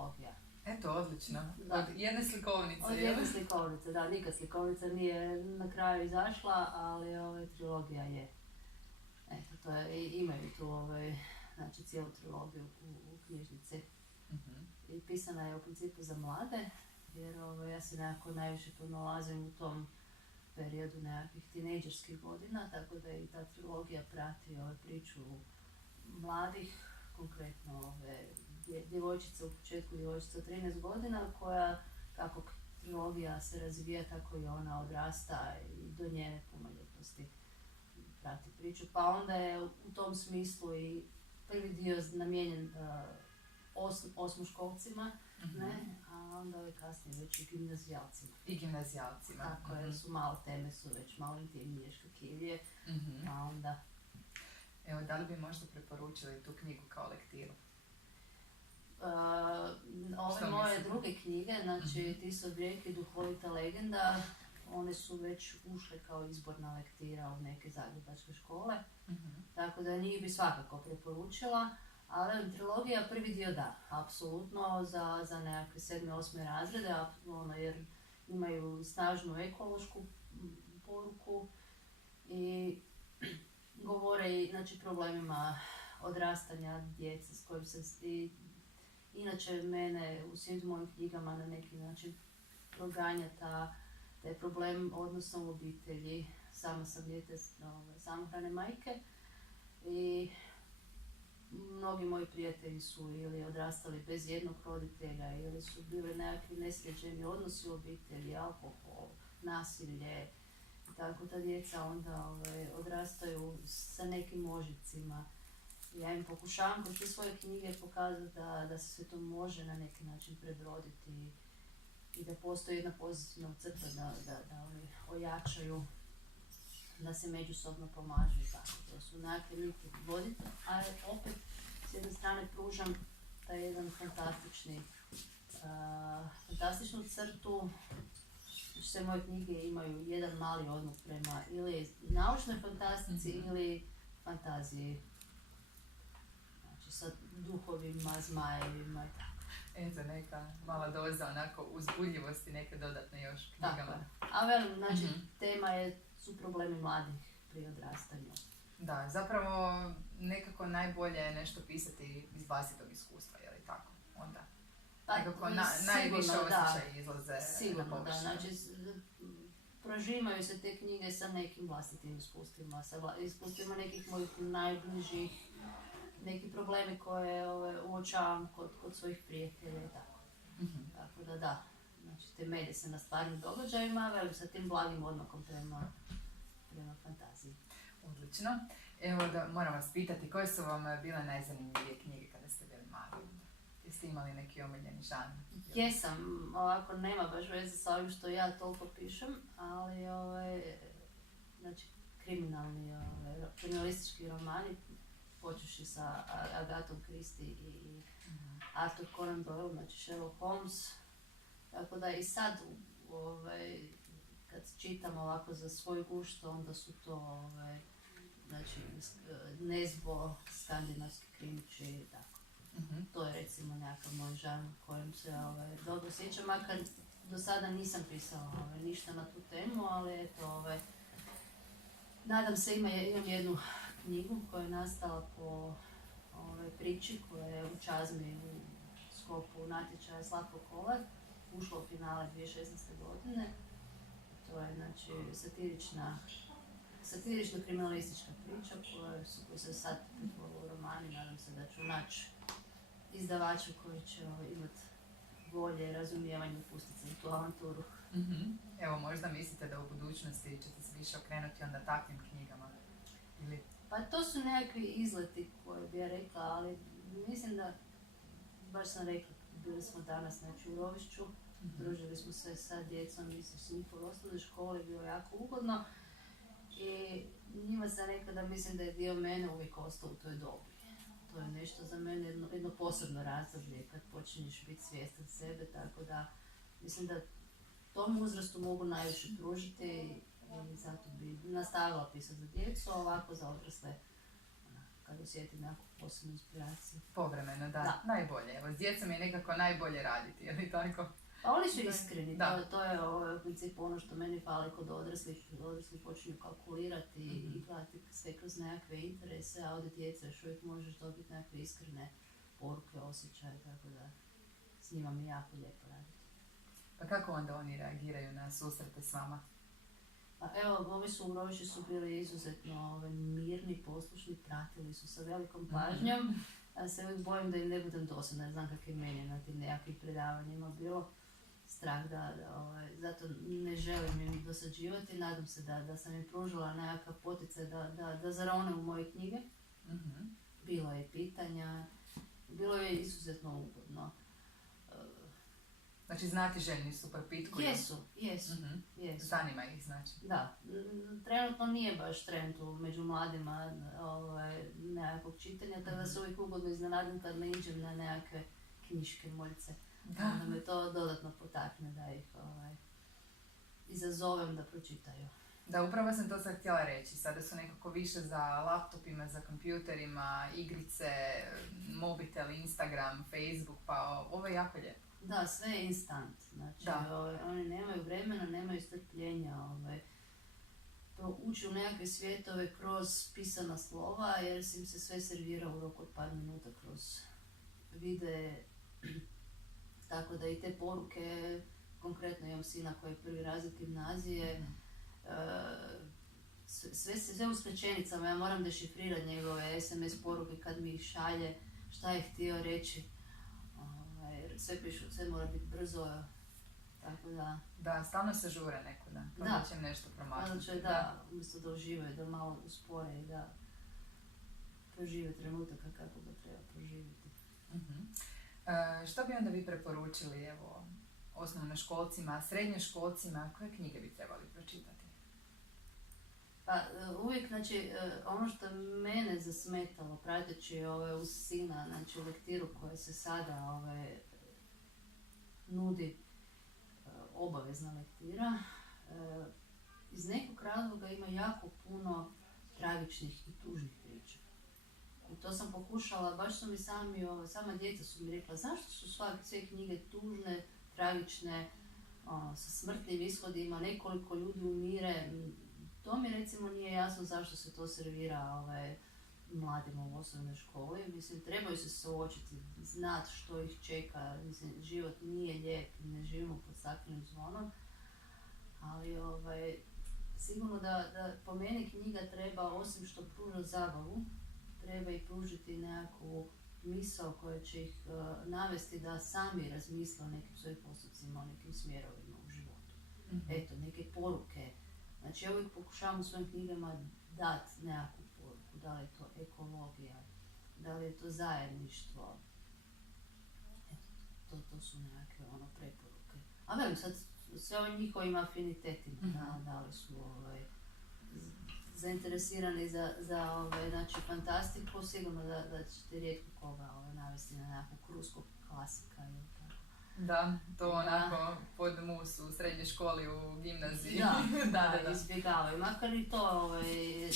trilogija. Eto, odlično. Da. Od jedne slikovnice. Od jedne slikovnice, da, nikad slikovnica nije na kraju izašla, ali trilogija je. Eto, to je, imaju tu znači cijelu trilogiju u knjižnici. I pisana je u principu za mlade, jer ja se nekako najviše pronalazim u tom periodu nekakvih tinejdžerskih godina, tako da i ta trilogija prati priču mladih, konkretno djevojčica u početku, djevojčica od 13 godina, koja, kako trilogija se razvija, tako i ona odrasta i do njene punoljetnosti prati priču. Pa onda je u tom smislu i prvi dio namijenjen osmoškolcima, ne? A onda kasnije već i gimnazijalcima. I gimnazijalcima. Tako je, su malo teme, su već malo intimnije, škakljivije, pa onda... Evo, da li bi možda preporučili tu knjigu kao lektiru? Ove moje druge knjige, znači Tisov brijeg i Duhovita legenda, one su već ušle kao izborna lektira u neke zagrebačke škole, tako da njih bi svakako preporučila. Ali trilogija prvi dio da, apsolutno za nekakve 7. 8. razrede, jer imaju snažnu ekološku poruku i govore i znači problemima odrastanja djece s kojim se inače mene u svim mojim knjigama na neki način proganja taj problem odnosno u obitelji. Sama sam dijete samohrane majke i mnogi moji prijatelji su ili odrastali bez jednog roditelja ili su bili nekakvi nesređeni odnosi u obitelji, alkohol, nasilje. Tako ta djeca onda odrastaju sa nekim možicima. Ja im pokušavam kroz te svoje knjige pokazati da se sve to može na neki način prebroditi i da postoji jedna pozitivna crta da oni ojačaju, da se međusobno pomažu i tako. To su nekakve niti voditi, a opet s jedne strane pružam taj jedan fantastičnu crtu. Sve moje knjige imaju jedan mali odnos prema ili naučnoj fantastici ili fantaziji. Znači sa duhovima, zmajevima i tako. Eto, neka mala doza onako uzbudljivosti, neke dodatne još knjigama. Tako je. A velim, znači tema su problemi mladih pri odrastanju. Da, zapravo nekako najbolje je nešto pisati iz vlastitog iskustva, je li tako? Onda nekako najviše osjećaj izlaze na površinu. Da, znači prožimaju se te knjige sa nekim vlastitim iskustvima, sa iskustvima nekih mojih najbližih, neki problemi koje uočavam kod svojih prijatelja i tako. Tako da, znači temelje se na stvarnim događajima, velim sa tim blagim odmakom prema fantaziji. Odlično. Evo da moram vas pitati, koje su vam bile najzanimljivije knjige kada ste bili mali? Jeste imali neki omiljeni žanr? Jesam, ovako nema baš veze sa ovim što ja toliko pišem, ali znači kriminalistički romani, počeši sa Agatom Christie i Arthur Conan Doyle, znači Sherlock Holmes. Tako da i sad kad čitam ovako za svoj gušt, onda su to znači Nezbo, skandinavski krimići i tako. To je recimo nekakav moj žanr kojim se dobro sjećam, makar do sada nisam pisala ništa na tu temu, ali eto, nadam se imam jednu knjigu koja je nastala po priči koja je u Čazmi u sklopu natječaja Slatko Kolar, ušla u finale 2016. godine. To je znači satirično-kriminalistička priča koja se sad pretvorila u romani. Nadam se da ću naći izdavača koji će imati volje i razumijevanje pustiti za tu avanturu. Evo, možda mislite da u budućnosti ćete se više okrenuti onda takvim knjigama? Ili... Pa to su nekakvi izleti koje bi ja rekla, ali mislim da, baš sam rekla, bili smo danas znači, u Rovišću, družili smo se sa djecom, mislim s njihovom osnovnoj školi, bilo jako ugodno i njima sam rekla da mislim da je dio mene uvijek ostao u toj dobi. To je nešto za mene jedno posebno razdoblje kad počinješ biti svjestan sebe, tako da mislim da tom uzrastu mogu najviše pružiti i zato bi nastavila pisati za djecu, a ovako za odrasle kad osjetim neku posebnu inspiraciju. Povremeno, da. Najbolje. Evo, s djecom je nekako najbolje raditi, je li tako? Pa oni su iskreni, to je u principu ono što meni fali kod odraslih. Odrasli počinju kalkulirati i gledati sve kroz nekakve interese, a od djeca još uvijek možeš dobiti nekakve iskrene poruke, osjećaje, tako da s njima mi jako lijepo raditi. Pa kako onda oni reagiraju na susrete s vama? Pa evo, ovi Urovići su bili izuzetno mirni, poslušni, pratili su sa velikom pažnjom. Ja se uvijek bojim da im ne budem dosadna, ne znam kak je meni na tim nekakvim predavanjima bilo. Strah zato ne želim im dosađivati, nadam se da sam im pružila nekakav poticaj da zarone u moje knjige. Bilo je pitanja, bilo je izuzetno ugodno. Znači znatiželjni su propitkuju? Jesu. Zanima ih znači? Da, trenutno nije baš trend među mladima nekakvog čitanja, tako da se uvijek ugodno iznenadim kad naiđem na nekakve knjiške moljce. Onda me to dodatno potakne da ih izazovem da pročitaju. Da, upravo sam to sad htjela reći. Sada su nekako više za laptopima, za kompjuterima, igrice, mobitel, Instagram, Facebook, pa ovo je jako lijepo. Da, sve je instant. Znači, oni nemaju vremena, nemaju strpljenja. Ući u nekakve svjetove kroz pisana slova, jer im se sve servira u roku od par minuta kroz videe. Tako da i te poruke, konkretno imam sina koji je prvi razred gimnazije, sve u skraćenicama, ja moram dešifrirati njegove SMS poruke kad mi ih šalje, šta je htio reći. Sve pišu, sve mora biti brzo, tako da... Da, stalno se žure nekuda, pa da će nešto promašiti. Da, umjesto da uživaju, da malo uspore i da prožive trenutak kako ga treba proživjeti. Što bi onda vi preporučili, evo, osnovnoškolcima, srednjoškolcima, koje knjige bi trebali pročitati? Pa uvijek, znači, ono što mene zasmetalo, prateći uz sina, znači lektiru koja se sada nudi, obavezna lektira, iz nekog razloga ima jako puno tragičnih i tužnih priča. I to sam pokušala, baš su mi sama djeca su mi rekla, zašto su sve knjige tužne, tragične, sa smrtnim ishodima, nekoliko ljudi umire. To mi recimo nije jasno zašto se to servira mladima u osnovnoj školi. Mislim, trebaju se suočiti, znati što ih čeka. Mislim, život nije lijep, ne živimo pod staklenim zvonom. Ali sigurno da po meni knjiga treba, osim što pruža zabavu, treba i pružiti nekakvu misao koja će ih navesti da sami razmisle o nekim svojim postupcima, o nekim smjerovima u životu. Eto, neke poruke. Znači, ja uvijek pokušavam u svojim knjigama dati nekakvu poruku. Da li je to ekologija, da li je to zajedništvo. Eto, to su nekakve preporuke. A velim sad, sve ovim njihovim afinitetima, da li su zainteresirani za znači, fantastiku, sigurno da ćete rijetko koga navesti na nekakvu krusku klasika ili tako. Da, to onako pod mus u srednjoj školi, u gimnaziji. Da, izbjegavaju. Makar i to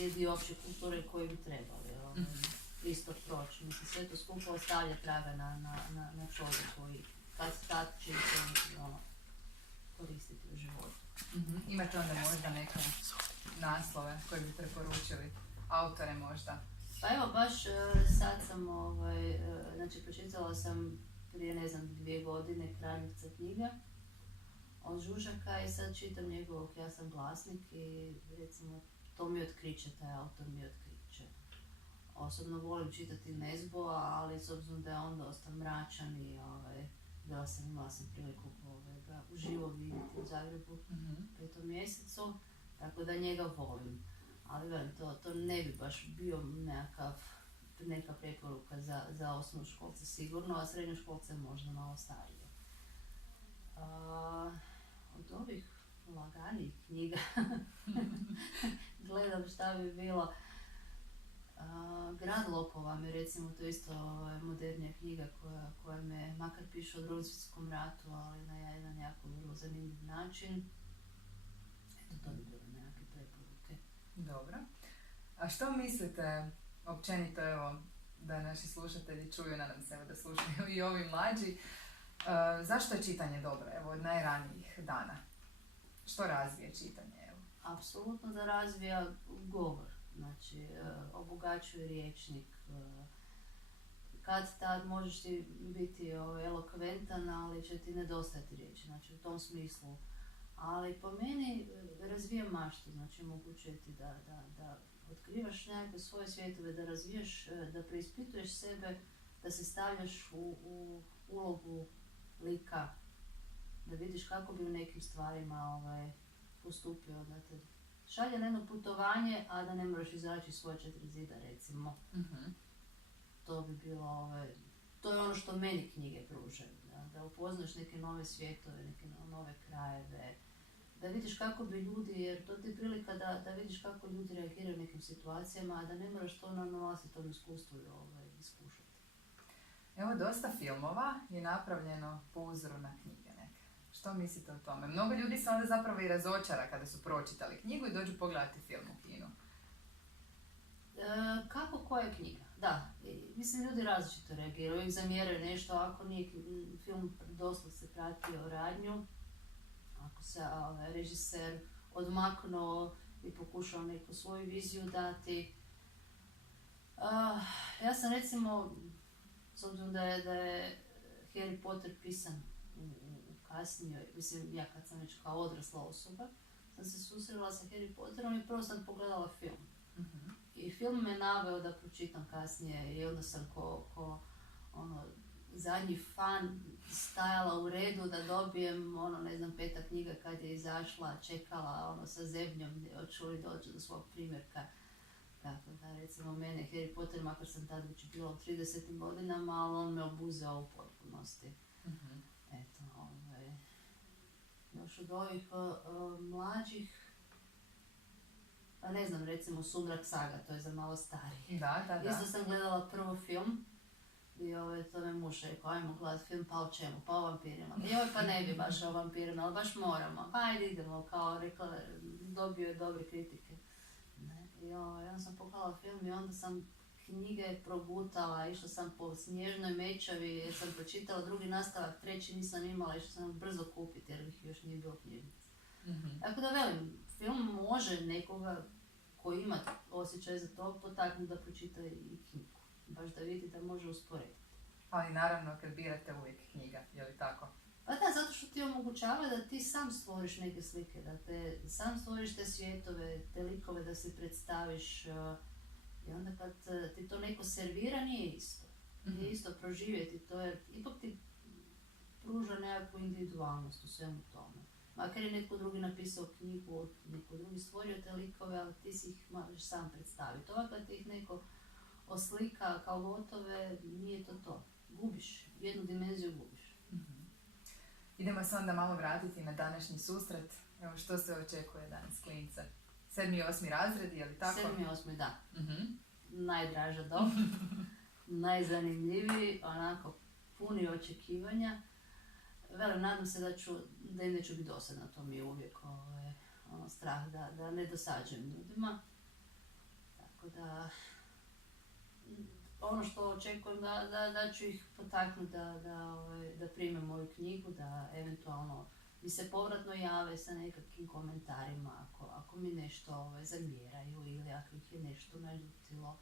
je dio opće kulture koji bi trebali isto proći. Mislim, sve to skupo ostavlja traga na čovjeku i kad će to koristiti u životu. Imate onda možda neke naslove koje bi preporučili, autore možda? Pa evo, baš sad sam, znači pročitala sam prije, 2 godine Kraljevca knjiga od Žužaka i sad čitam njegovog Ja sam glasnik i recimo to mi otkriće, taj autor mi otkriće. Osobno volim čitati Nesboa, ali s obzirom da je on dosta mračan i imala sam priliku ga uživo vidjeti u Zagrebu u 5. mjesecu, tako da njega volim. Ali velim, to ne bi baš bio neka preporuka za osnovnoškolce sigurno, a srednjoškolce možda malo starije. Od ovih laganijih knjiga gledam šta bi bilo. Grad lopova mi recimo, to isto modernija knjiga koja me makar piše o Drugom svjetskom ratu, ali na jedan jako vrlo zanimljiv način. Eto, to bi bilo nekakve preporuke. Dobro. A što mislite općenito, evo, da naši slušatelji čuju, nadam se da slušaju i ovi mlađi. Zašto je čitanje dobro, evo, od najranijih dana? Što razvije čitanje, evo? Apsolutno da razvija govor, znači obogaćuje riječnik. Kad tad možeš ti biti elokventan, ali će ti nedostajati riječi, znači u tom smislu. Ali po meni razvija maštu, znači omogućuje ti da otkrivaš nekakve svoje svjetove, da razvijaš, da preispituješ sebe, da se stavljaš u ulogu lika, da vidiš kako bi u nekim stvarima postupio, da te šalje na jedno putovanje, a da ne moraš izaći svoje 4 zida, recimo. Mm-hmm. To bi bilo, to je ono što meni knjige pružaju, da upoznaš neke nove svjetove, neke nove krajeve, da vidiš kako bi ljudi, jer to ti je prilika da vidiš kako ljudi reagiraju u nekim situacijama, a da ne moraš to na vlastitom iskustvu iskušati. Evo, dosta filmova je napravljeno po uzoru na knjige neke. Što mislite o tome? Mnogo ljudi se onda zapravo i razočara kada su pročitali knjigu i dođu pogledati film u kinu. Kako koja knjiga? Da, mislim ljudi različito reagiraju, uvijek zamjeraju nešto ako nije film dosta se pratio radnju, ako se režiser odmaknuo i pokušao neku svoju viziju dati. Ja sam recimo, s obzirom da je Harry Potter pisan u kasnijoj, mislim ja kad sam već kao odrasla osoba, sam se susrela sa Harry Potterom i prvo sam pogledala film. Mm-hmm. I film me naveo da pročitam kasnije i onda sam ko zadnji fan stajala u redu da dobijem 5. knjiga kad je izašla, čekala sa zebnjom hoću li doći do svog primjerka. Tako da recimo mene Harry Potter, makar sam tad već bila u 30. godinama, ali on me obuzeo u potpunosti. Mm-hmm. Eto, još od ovih mlađih, pa ne znam, recimo Sumrak saga, to je za malo stariji. Da. Isto sam gledala prvo film i to me muž rekao, ajmo gledati film, pa o čemu, pa o vampirima. Pa ne bi baš o vampirima, ali baš moramo. Pa ajde idemo, kao rekla, dobio je dobre kritike. I onda sam pogledala film i onda sam knjige progutala, išla sam po Snježnoj mečavi jer sam pročitala drugi nastavak, treći nisam imala, išla sam brzo kupiti jer ih još nije bilo knjižnici. Mm-hmm. Tako da velim, film može nekoga koji ima osjećaj za to potaknuti da pročita i knjigu. Baš da vidi da može usporediti. Ali naravno kad birate uvijek knjiga, je li tako? Pa da, zato što ti omogućava da ti sam stvoriš neke slike, da te sam stvoriš te svjetove, te likove da si predstaviš i onda kad ti to neko servira nije isto. Mm-hmm. Nije isto proživjeti to jer ipak ti pruža nekakvu individualnost u svemu tome. Makar je netko drugi napisao knjigu, netko drugi stvorio te likove, ali ti si ih možeš sam predstaviti. Ovo kad ti ih neko oslika kao gotove, nije to. Gubiš, jednu dimenziju gubiš. Mm-hmm. Idemo se onda malo vratiti na današnji susret. Evo što se očekuje danas klince? 7. i 8. razred, je li tako? 7. i 8. da. Mm-hmm. Najdraža dob, najzanimljiviji, onako puni očekivanja. Velim, nadam se da im neću biti dosadna, to mi je uvijek strah da ne dosađujem ljudima. Tako da, ono što očekujem da ću ih potaknuti da prime moju knjigu, da eventualno mi se povratno jave sa nekakvim komentarima ako mi nešto zamjeraju ili ako ih je nešto naljutilo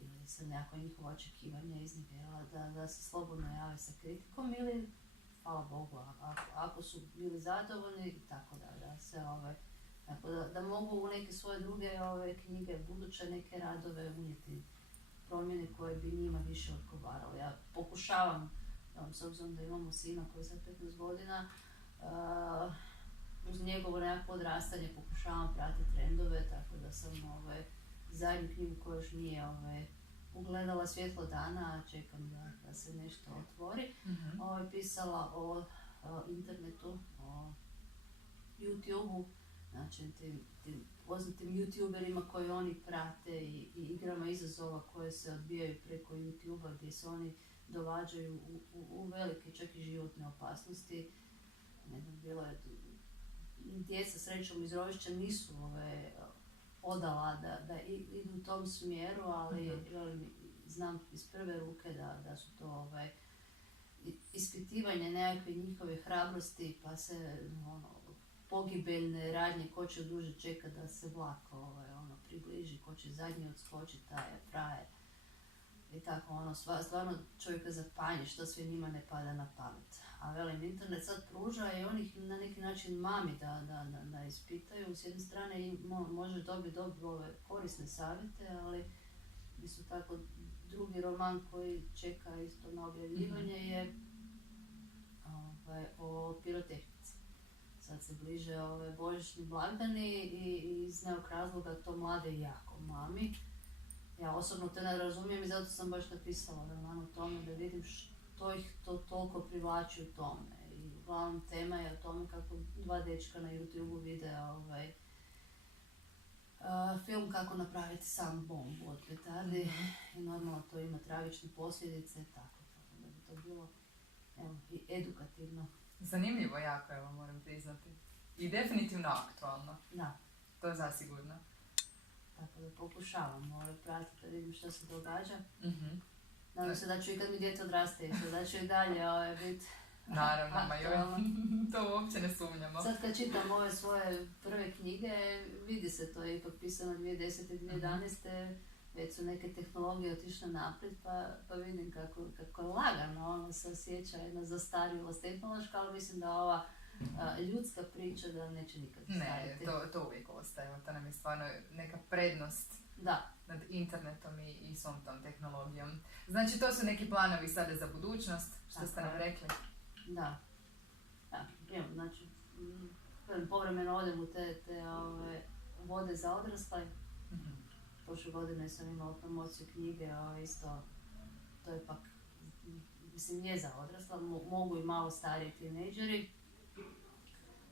ili sam nekako njihova očekivanja iznevjerila, da se slobodno jave sa kritikom ili hvala Bogu, ako su bili zadovoljni, tako da se tako da mogu u neke svoje druge knjige, buduće neke radove unijeti promjene koje bi njima više odgovarale. Ja pokušavam, s obzirom da imamo sina koji je sad 15 godina, uz njegovo nekako odrastanje pokušavam pratiti trendove, tako da sam zadnju knjigu koja još nije ugledala svjetlo dana, čekam da se nešto otvori. Mm-hmm. Pisala o internetu, o YouTube-u, znači tim poznatim YouTuberima koje oni prate i igrama izazova koje se odbijaju preko YouTube-a gdje se oni dovađaju u velike čak i životne opasnosti. Ne znam, bilo je djeca srećom iz rovišća nisu odala da idu u tom smjeru, ali znam iz prve ruke da su to ispitivanje nekakve njihove hrabrosti, pa se pogibeljne radnje, ko će duže čeka da se vlak približi, ko će zadnji odskočiti, taj je frajer. I tako, stvarno čovjeka zapanje što sve njima ne pada na pamet. A velim, internet sad pruža i on ih na neki način mami da ispitaju. S jedne strane možeš dobiti korisne savjete, ali isto tako drugi roman koji čeka isto na objavljivanje je o pirotehnici. Sad se bliže božićni blagdani i iz nekog razloga to mlade jako mami. Ja osobno to ne razumijem i zato sam baš napisala roman o tome da vidim što ih to toliko privlači u tome. I uglavnom tema je o tome kako dva dečka na YouTube vide film kako napraviti sam bombu od petardi i normalno to ima tragične posljedice i tako da bi to bilo i edukativno. Zanimljivo jako, evo moram priznati. I definitivno aktualno. Da. To je zasigurno. Tako da pokušavam pratiti da vidim što se događa. Nadam se da ću i kad mi djete odraste, da ću i dalje biti naravno, to uopće ne sumnjamo. Sad kad čitam ove svoje prve knjige, vidi se, to je ipak pisano 2010. 2011. Već su neke tehnologije otišle naprijed, pa vidim kako lagano se osjeća jedna zastarjelost tehnološka, ali mislim da ova ljudska priča da neće nikad zastarjeti. Ne, to uvijek ostaje. To nam je stvarno neka prednost nad internetom i svom tom tehnologijom. Znači, to su neki planovi sada za budućnost, što ste nam rekli? Da. Znači, povremeno odem u te vode za odrasle. Prošle godine sam imala promociju knjige, isto, to je pak, mislim, nije za odrasla, mogu i malo stariji tinejdžeri.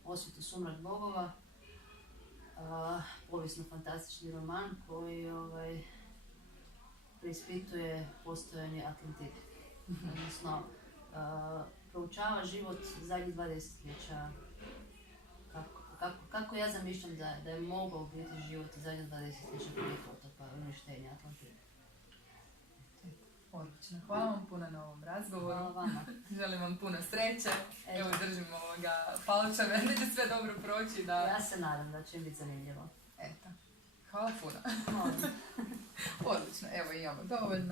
Osvijetu sumrak bogova, povijesno-fantastični roman koji preispituje postojanje Atlantide. Odnosno, proučava život zadnjih 20 desetljeća. Kako ja zamišljam da je mogao biti život zadnjih 20 desetljeća prije potopa i uništenja Atlantide. Odlično. Hvala vam puno na ovom razgovoru. Hvala vama. Želim vam puno sreće. Evo, držimo palčeve, da će sve dobro proći. Ja se nadam da će biti zanimljivo. Eto. Hvala puno. Odlično. Evo, imamo dovoljno.